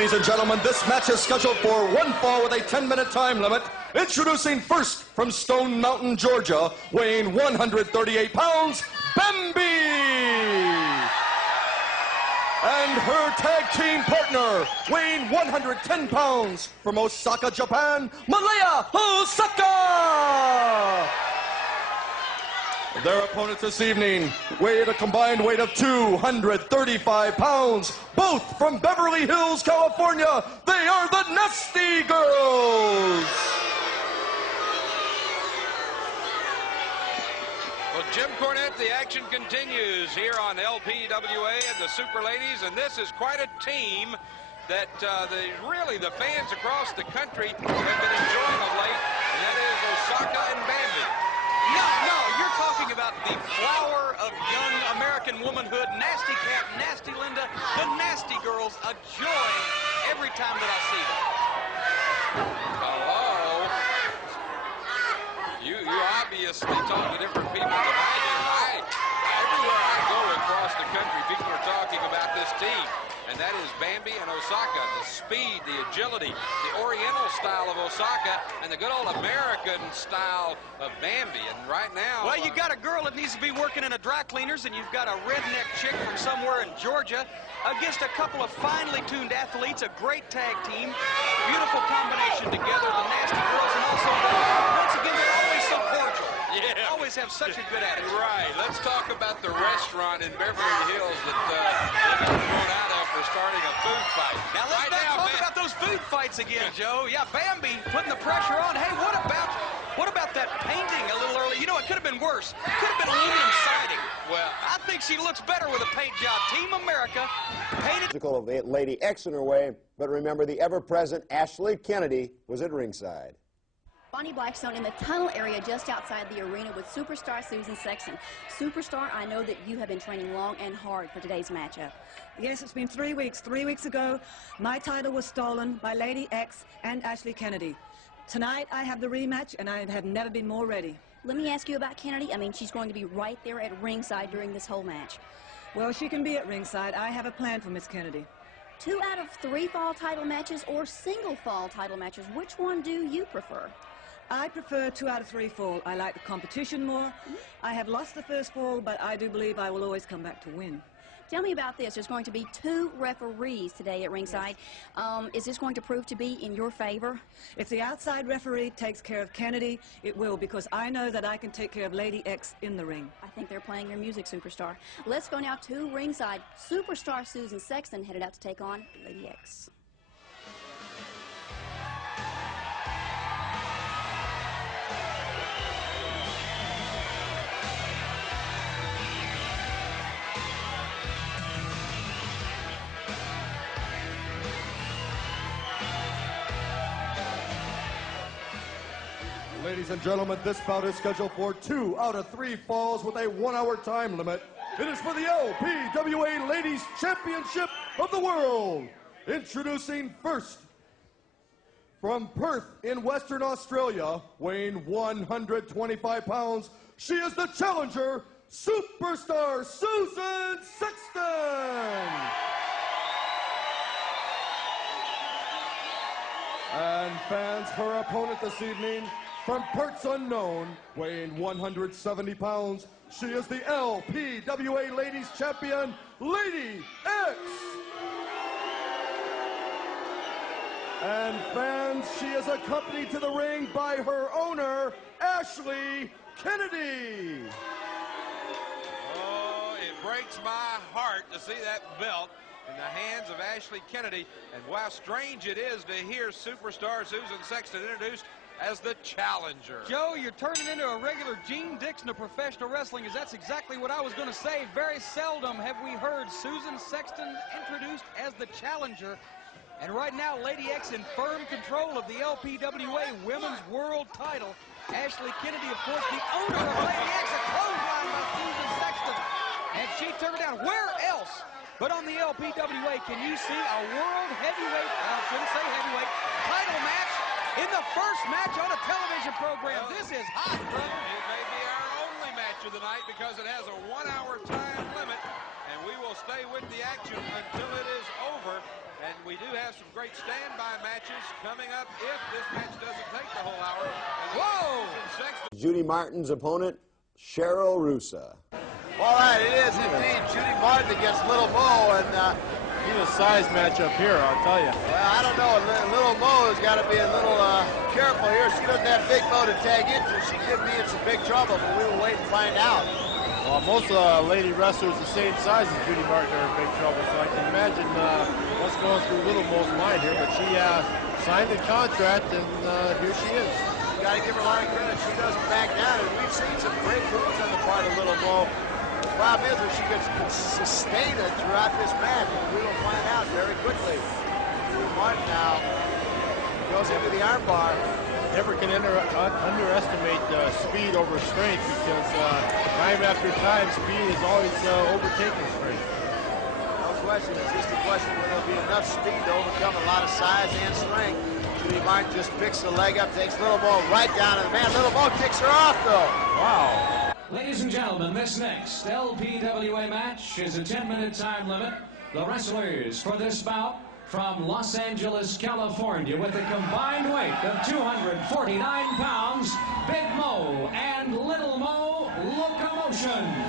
Ladies and gentlemen, this match is scheduled for one fall with a 10-minute time limit. Introducing first from Stone Mountain, Georgia, weighing 138 pounds, Bambi! And her tag team partner, weighing 110 pounds, from Osaka, Japan, Malaya Osaka! Their opponents this evening weigh at a combined weight of 235 pounds, both from Beverly Hills, California. They are the Nasty Girls! Well, Jim Cornette, the action continues here on LPWA and the Super Ladies, and this is quite a team that really the fans across the country have been enjoying of late, and that is Osaka and Bambi. No, you're talking about the flower of young American womanhood, Nasty Cat, Nasty Linda, the Nasty Girls, a joy every time that I see them. Hello. You obviously talk to different people than I do. Everywhere I go across the country, people are talking about this team. And that is Bambi and Osaka. The speed, the agility, the Oriental style of Osaka, and the good old American style of Bambi. And right now... Well, you got a girl that needs to be working in a dry cleaners, and you've got a redneck chick from somewhere in Georgia against a couple of finely tuned athletes, a great tag team, beautiful combination together, the Nasty Girls, and also, once again, they're always so cordial. Yeah. Always have such a good attitude. Right. Let's talk about the restaurant in Beverly Hills that they got thrown out of for starting a food fight. Now let's not talk about those food fights again, Joe. Yeah, Bambi putting the pressure on. Hey, what about that painting a little early? You know, it could have been worse. It could have been aluminum siding. Well, I think she looks better with a paint job. Team America painted. Of Lady X in her way, but remember the ever-present Ashley Kennedy was at ringside. Bonnie Blackstone in the tunnel area just outside the arena with superstar Susan Sexton. Superstar, I know that you have been training long and hard for today's matchup. Yes, it's been 3 weeks. 3 weeks ago, my title was stolen by Lady X and Ashley Kennedy. Tonight, I have the rematch, and I have never been more ready. Let me ask you about Kennedy. I mean, she's going to be right there at ringside during this whole match. Well, she can be at ringside. I have a plan for Miss Kennedy. 2 out of 3 fall title matches or single fall title matches, which one do you prefer? I prefer 2 out of 3 fall. I like the competition more. I have lost the first fall, but I do believe I will always come back to win. Tell me about this. There's going to be 2 referees today at ringside. Yes. Is this going to prove to be in your favor? If the outside referee takes care of Kennedy, it will, because I know that I can take care of Lady X in the ring. I think they're playing your music, Superstar. Let's go now to ringside. Superstar Susan Sexton headed out to take on Lady X. Ladies and gentlemen, this bout is scheduled for 2 out of 3 falls with a 1-hour time limit. It is for the LPWA Ladies Championship of the World. Introducing first from Perth in Western Australia, weighing 125 pounds, she is the challenger, Superstar Susan Sexton. And fans, her opponent this evening, from parts unknown, weighing 170 pounds, she is the LPWA Ladies Champion, Lady X. And fans, she is accompanied to the ring by her owner, Ashley Kennedy. Oh, it breaks my heart to see that belt in the hands of Ashley Kennedy. And wow, strange it is to hear Superstar Susan Sexton introduced as the challenger. Joe, you're turning into a regular Gene Dixon of professional wrestling, as that's exactly what I was going to say. Very seldom have we heard Susan Sexton introduced as the challenger. And right now, Lady X in firm control of the LPWA Women's World title. Ashley Kennedy, of course, the owner of Lady X, a clothesline by Susan Sexton. And she turned it down. Where else but on the LPWA can you see a world heavyweight, I shouldn't say heavyweight, title match in the first match on a television program? Well, this is hot, brother. It may be our only match of the night because it has a 1-hour time limit, and we will stay with the action until it is over. And we do have some great standby matches coming up if this match doesn't take the whole hour. Whoa! Judy Martin's opponent, Cheryl Rusa. All right, it is indeed Judy Martin against Little Mo, and he's a size matchup here, I'll tell you. well, I don't know. Little Mo has got to be a little careful here. She doesn't have Big Mo to tag into. She could be in some big trouble, but we will wait and find out. Well, most lady wrestlers the same size as Judy Martin are in big trouble, so I can imagine what's going through Little Mo's mind here, but she signed the contract, and here she is. You got to give her a lot of credit. She doesn't back down, and we've seen some great moves on the part of Little Mo. The problem is that she can sustain it throughout this match, and we will find out very quickly. Judy Martin now goes into the armbar. Never can underestimate speed over strength, because time after time, speed is always overtaking strength. No question. It's just a question whether there'll be enough speed to overcome a lot of size and strength. Judy Martin just picks the leg up, takes Little Mo right down to the man. Little Mo kicks her off, though. Wow. Ladies and gentlemen, this next LPWA match is a 10-minute time limit. The wrestlers for this bout from Los Angeles, California, with a combined weight of 249 pounds, Big Mo and Little Mo Locomotion.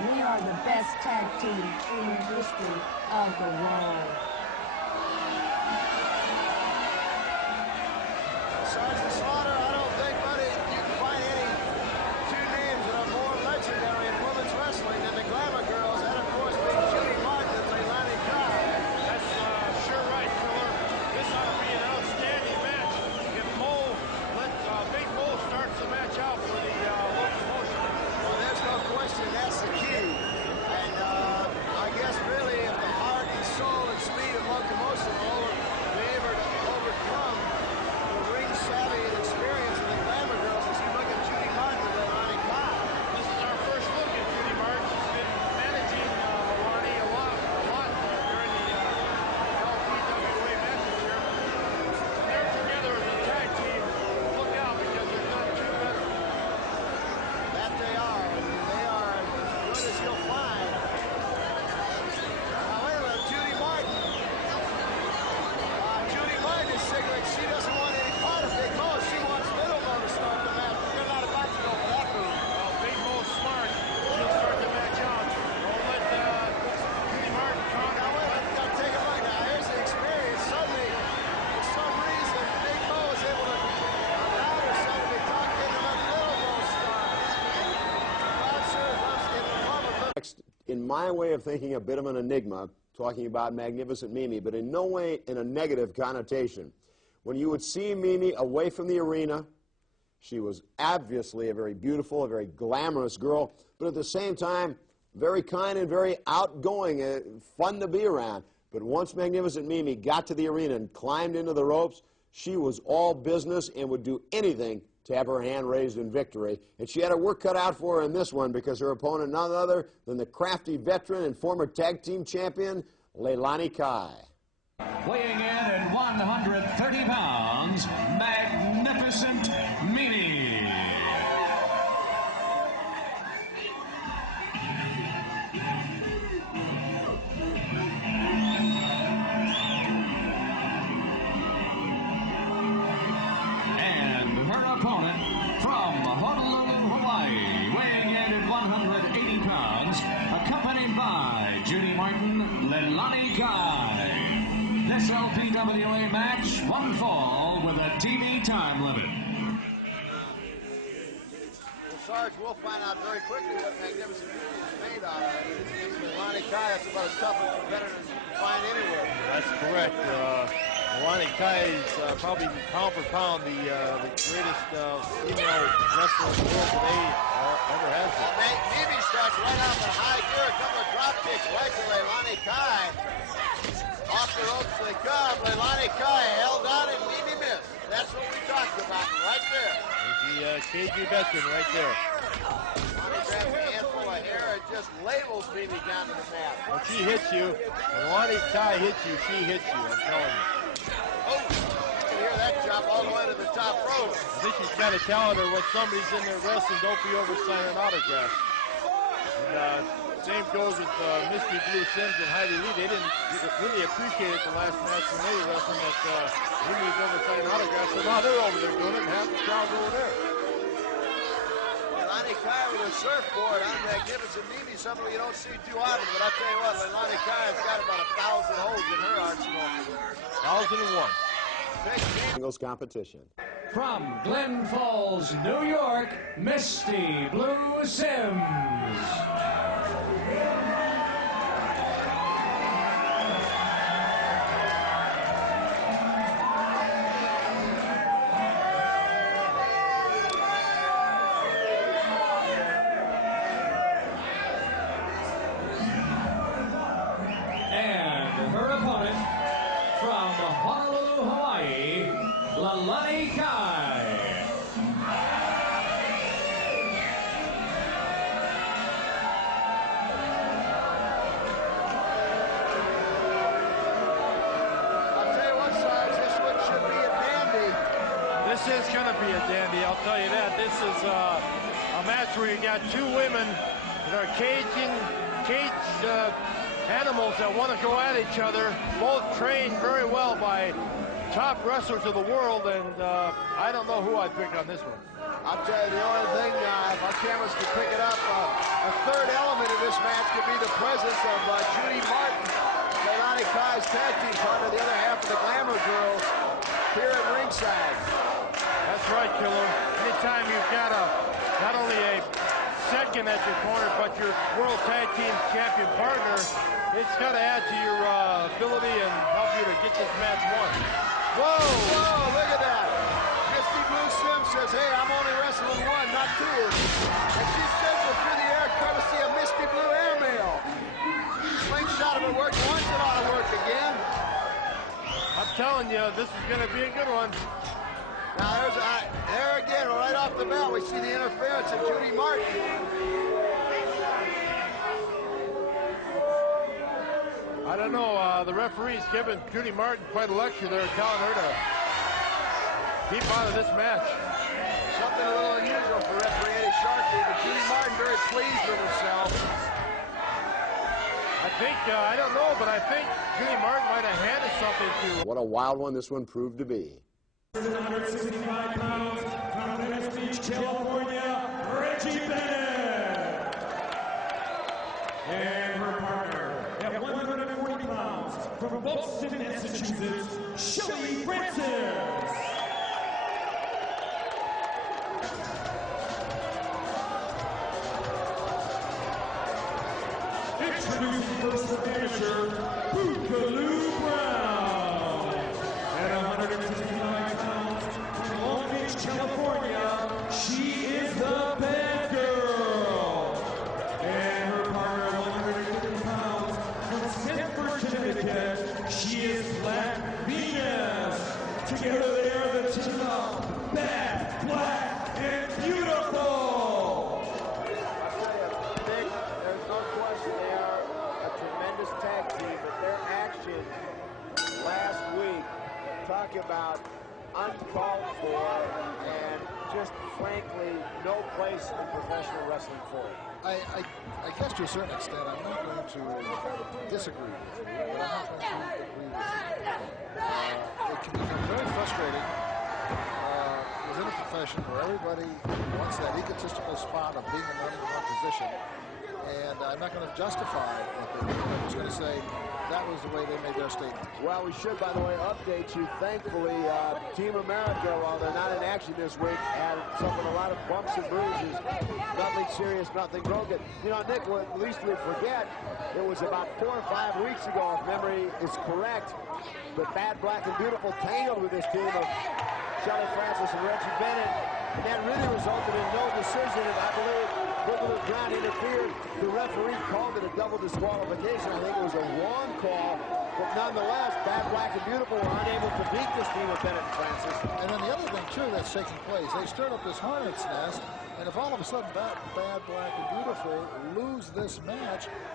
We are the best tag team in the history of the world. Sergeant Slaughter, I don't think, buddy, you can find any two names that are more legendary in women's wrestling than the Glamour Girls, that of course being Judy Martin and Leilani Kai. That's sure right, Miller. This ought to be an outstanding match. If Big Mo starts the match out for the locomotion. Well, there's no question that's the key. And I guess really if the heart and soul and speed of locomotion will be able to overcome the ring savvy and experience of the Glamour Girls as you look at Judy Martin and Leilani Kai. This is our first look at Judy Martin. She's been managing Leilani a lot during the LPWA matches here. They're together as a tag team. Look out, because there's not two better. That they are, and they are as good as you'll find. Now wait a minute, Judy Martin. Judy Martin is signaling she doesn't want any part of Big Mo. She wants Little Mo to start the match. They're not about to go for that move. Well, Big Mo's smart. She'll start the match out. Don't let Judy Martin talk. Now wait a minute, now take a look. Now here's the experience. Suddenly, for some reason, Big Mo is able to allow herself to be talked into let Little Mo start. I'm sure it must get in love with Little. Next, in my way of thinking, a bit of an enigma, talking about Magnificent Mimi, but in no way in a negative connotation. When you would see Mimi away from the arena, she was obviously a very beautiful, a very glamorous girl, but at the same time, very kind and very outgoing, fun to be around. But once Magnificent Mimi got to the arena and climbed into the ropes, she was all business and would do anything to have her hand raised in victory. And she had her work cut out for her in this one, because her opponent none other than the crafty veteran and former tag team champion, Leilani Kai. Weighing in at 130 pounds, Magnificent Mimi. And her opponent from Honolulu, Hawaii, weighing in at 180 pounds, accompanied by Judy Martin, Leilani Kai. This LPWA match, one fall with a TV time limit. Sarge, we'll find out very quickly what Magnificent Beauty is made out of. Against Leilani Kai, that's about as tough a competitor as you can find anywhere. That's correct. Leilani Kai is probably pound for pound the greatest female wrestler in the world today, ever has it. Mimi starts right off in high gear, a couple of drop kicks right to Leilani Kai. Off the ropes they come. Leilani Kai held on and Mimi missed. That's what we talked about right there. The KG veteran right there. Leilani grabs a handful of hair and just labels Mimi down to the mat. When she hits you, when Leilani Kai hits you, she hits you, I'm telling you. Oh, you can hear that jump all the way to the top rope. I think she's kind of telling her when somebody's in there wrestling, don't be over signing autographs. And same goes with Misty Blue Sims and Heidi Lee. They didn't really appreciate it the last match when they were wrestling that Mimi was over signing autographs. So now they're over there doing it, and half the crowd's over there. Leilani Kai with a surfboard on Magnificent Mimi, something you don't see too often. But I'll tell you what, Leilani Kai has got about 1,000 holes in her arsenal. 1,001. Singles competition. From Glen Falls, New York, Misty Blue Sims. And her opponent from Honolulu, Hawaii, Leilani Kai. I'll tell you what, Sarge, this one should be a dandy. This is going to be a dandy, I'll tell you that. This is a match where you got two women that are caged animals that want to go at each other, both trained very well by top wrestlers of the world, and I don't know who I'd pick on this one. I'll tell you the only thing, if our cameras can pick it up, a third element of this match could be the presence of Judy Martin, Leilani Kai's tag team partner, the other half of the Glamour Girls, here at ringside. That's right, Killer. Anytime you've got not only a second at your corner, but your World Tag Team Champion partner, it's got to add to your ability and help you to get this match won. Whoa, whoa, look at that. Misty Blue Sims says, hey, I'm only wrestling one, not two. And she sends it through the air courtesy of Misty Blue Airmail. Slingshot of it worked once, it ought to work again. I'm telling you, this is going to be a good one. Now, there again, right off the bat, we see the interference of Judy Martin. I don't know, the referee's giving Judy Martin quite a lecture there, telling her to keep out of this match. Something a little unusual for referee Eddie Sharkey, but Judy Martin very pleased with herself. I think, I don't know, but I think Judy Martin might have handed something to. What a wild one this one proved to be. 165 pounds from Venice Beach, California, Reggie Bennett. And her partner at 140 pounds from Boston, Massachusetts, Shelly Francis. Introducing first finisher, Boogaloo Brown. At 165 pounds from Long Beach, California, she is the Bad Girl. And her partner at 150 pounds from Sanford, Connecticut, she is Black Venus. Together they are the team of Bad, Black, and Beautiful. There's no question they are a tremendous tag team, but their actions last week talk about uncalled for and just frankly no place in professional wrestling for it. I guess to a certain extent I'm not going to disagree with you, but I'm not going to agree with you. It can become very frustrating within a profession where everybody wants that egotistical spot of being in the number one position, And I'm not going to justify what they did. I'm just going to say that was the way they made their statement. Well, we should, by the way, update you. Thankfully, Team America, while they're not in action this week, have suffered a lot of bumps and bruises. Nothing serious, nothing broken. You know, Nick, at least we forget, it was about 4 or 5 weeks ago, if memory is correct, that Bad, Black, and Beautiful tangled with this team of Shelley Francis and Reggie Bennett. And that really resulted in no decision, and I believe Booker Brown interfered. The referee called it a double disqualification. I think it was a wrong call, but nonetheless, Bad, Black, and Beautiful were unable to beat this team of Bennett and Francis. And then the other thing, too, that's taking place, they stirred up this hornet's nest, and if all of a sudden Bad, Black, and Beautiful lose this match,